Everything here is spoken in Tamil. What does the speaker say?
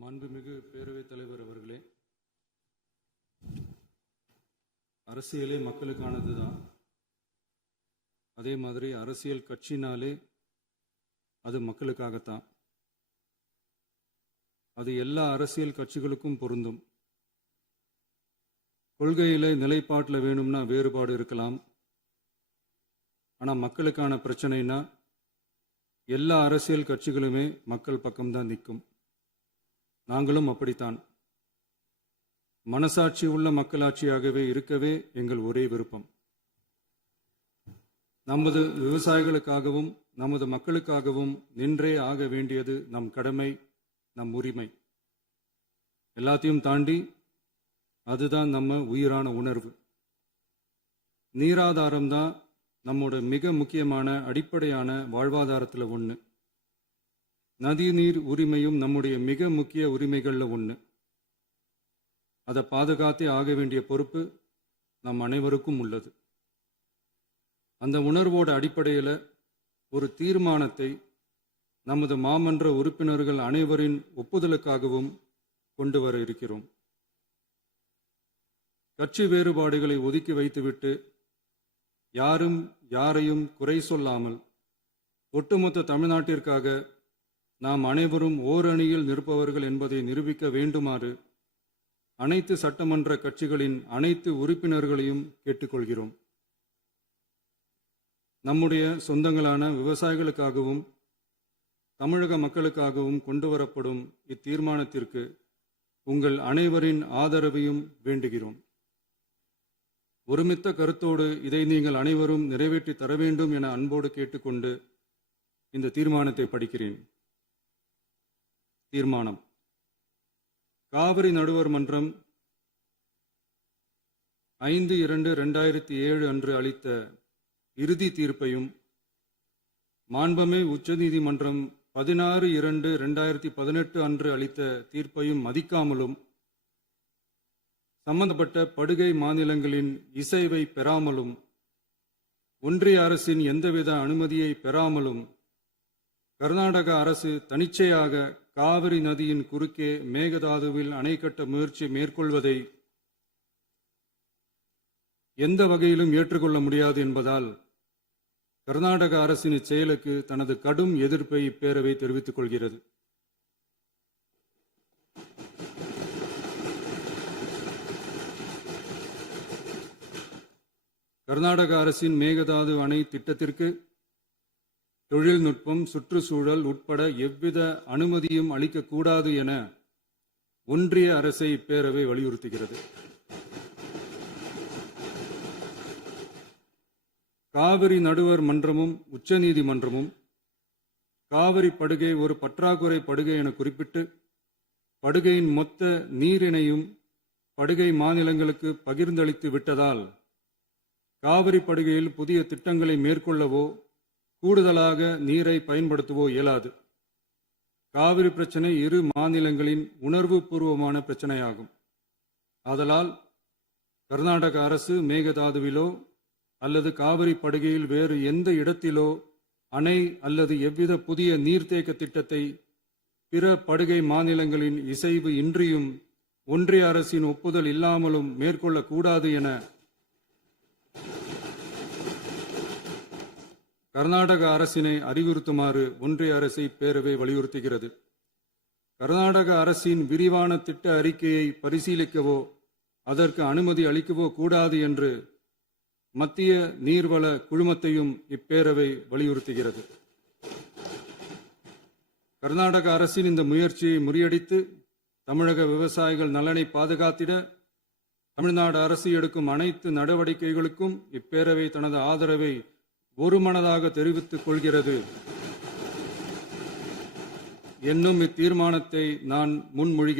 மாண்புமிகு பேரவைத் தலைவர் அவர்களே, அரசியலே மக்களுக்கானது தான். அதே மாதிரி அரசியல் கட்சினாலே அது மக்களுக்காகத்தான். அது எல்லா அரசியல் கட்சிகளுக்கும் பொருந்தும். கொள்கையில நிலைப்பாட்டில் வேணும்னா வேறுபாடு இருக்கலாம். ஆனால் மக்களுக்கான பிரச்சனைனா எல்லா அரசியல் கட்சிகளுமே மக்கள் பக்கம்தான் நிற்கும். நாங்களும் அப்படித்தான். மனசாட்சி உள்ள மக்களாட்சியாகவே இருக்கவே எங்கள் ஒரே விருப்பம். நமது விவசாயிகளுக்காகவும் நமது மக்களுக்காகவும் நின்றே ஆக வேண்டியது நம் கடமை, நம் உரிமை. எல்லாத்தையும் தாண்டி அதுதான் நம்ம உயிரான உணர்வு. நீராதாரம்தான் நம்மோட மிக முக்கியமான அடிப்படையான வாழ்வாதாரத்தில் ஒன்று. நதிநீர் உரிமையும் நம்முடைய மிக முக்கிய உரிமைகளில் ஒன்று. அதை பாதுகாத்தே ஆக வேண்டிய பொறுப்பு நம் அனைவருக்கும் உள்ளது. அந்த உணர்வோட அடிப்படையில் ஒரு தீர்மானத்தை நமது மாமன்ற உறுப்பினர்கள் அனைவரின் ஒப்புதலுக்காகவும் கொண்டு வர இருக்கிறோம். கட்சி வேறுபாடுகளை ஒதுக்கி வைத்துவிட்டு யாரும் யாரையும் குறை சொல்லாமல் ஒட்டுமொத்த தமிழ்நாட்டிற்காக நாம் அனைவரும் ஓரணியில் நிற்பவர்கள் என்பதை நிரூபிக்க வேண்டுமாறு அனைத்து சட்டமன்ற கட்சிகளின் அனைத்து உறுப்பினர்களையும் கேட்டுக்கொள்கிறோம். நம்முடைய சொந்தங்களான விவசாயிகளுக்காகவும் தமிழக மக்களுக்காகவும் கொண்டு வரப்படும் இத்தீர்மானத்திற்கு உங்கள் அனைவரின் ஆதரவையும் வேண்டுகிறோம். ஒருமித்த கருத்தோடு இதை நீங்கள் அனைவரும் நிறைவேற்றி தர வேண்டும் என அன்போடு கேட்டுக்கொண்டு இந்த தீர்மானத்தை படிக்கிறேன். தீர்மானம்: காவிரி நடுவர் மன்றம் 5/2/2007 அன்று அளித்த இறுதி தீர்ப்பையும் மாண்புமிகு உச்சநீதிமன்றம் 16/2/2018 அன்று அளித்த தீர்ப்பையும் மதிக்காமலும் சம்பந்தப்பட்ட படுகை மாநிலங்களின் இசைவை பெறாமலும் ஒன்றிய அரசின் எந்தவித அனுமதியை பெறாமலும் கர்நாடக அரசு தனிச்சையாக காவிரி நதியின் குறுக்கே மேகதாதுவில் அணை கட்ட முயற்சி மேற்கொள்வதை எந்த வகையிலும் ஏற்றுக்கொள்ள முடியாது என்பதால் கர்நாடக அரசின் இச்செயலுக்கு தனது கடும் எதிர்ப்பை இப்பேரவை தெரிவித்துக் கொள்கிறது. கர்நாடக அரசின் மேகதாது அணை திட்டத்திற்கு தொழில்நுட்பம், சுற்றுச்சூழல் உட்பட எவ்வித அனுமதியும் அளிக்கக்கூடாது என ஒன்றிய அரசை இப்பேரவை வலியுறுத்துகிறது. காவிரி நடுவர் மன்றமும் உச்சநீதிமன்றமும் காவிரி படுகை ஒரு பற்றாக்குறை படுகை என குறிப்பிட்டு படுகையின் மொத்த நீரினையும் படுகை மாநிலங்களுக்கு பகிர்ந்தளித்து விட்டதால் காவிரி படுகையில் புதிய திட்டங்களை மேற்கொள்ளவோ கூடுதலாக நீரை பயன்படுத்தவோ இயலாது. காவிரி பிரச்சனை இரு மாநிலங்களின் உணர்வு பூர்வமான பிரச்சனையாகும். ஆதலால் கர்நாடக அரசு மேகதாதுவிலோ அல்லது காவிரி படுகையில் வேறு எந்த இடத்திலோ அணை அல்லது எவ்வித புதிய நீர்த்தேக்க திட்டத்தை பிற படுகை மாநிலங்களின் இசைவு இன்றியும் ஒன்றிய அரசின் ஒப்புதல் இல்லாமலும் மேற்கொள்ளக்கூடாது என கர்நாடக அரசினை அறிவுறுத்துமாறு ஒன்றிய அரசை பேரவை வலியுறுத்துகிறது. கர்நாடக அரசின் விரிவான திட்ட அறிக்கையை பரிசீலிக்கவோ அதற்கு அனுமதி அளிக்கவோ கூடாது என்று மத்திய நீர்வள குழுமத்தையும் இப்பேரவை வலியுறுத்துகிறது. கர்நாடக அரசின் இந்த முயற்சியை முறியடித்து தமிழக விவசாயிகள் நலனை பாதுகாத்திட தமிழ்நாடு அரசு எடுக்கும் அனைத்து நடவடிக்கைகளுக்கும் இப்பேரவை தனது ஆதரவை ஒருமனதாக தெரிவித்துக் கொள்கிறது என்னும் இத்தீர்மானத்தை நான் முன்மொழிகிறேன்.